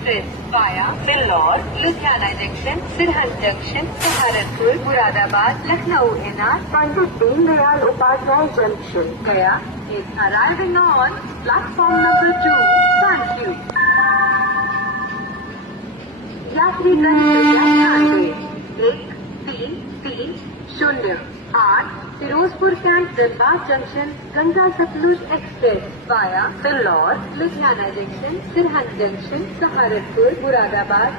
Express via बिल्लौर, Ludhiana junction, सिरहट junction, Saharanpur, Moradabad, Lucknow NR, Pandit Deendayal Upadhyay junction, गया is arriving on platform number 2. Thank you. यात्रीगण कृपया ध्यान दें। 1330 फिरोजपुर कैंट दरबार junction Ganga Sutlej express via बिल्लौर, Ludhiana junction, सिरहट junction, Saharanpur, Moradabad,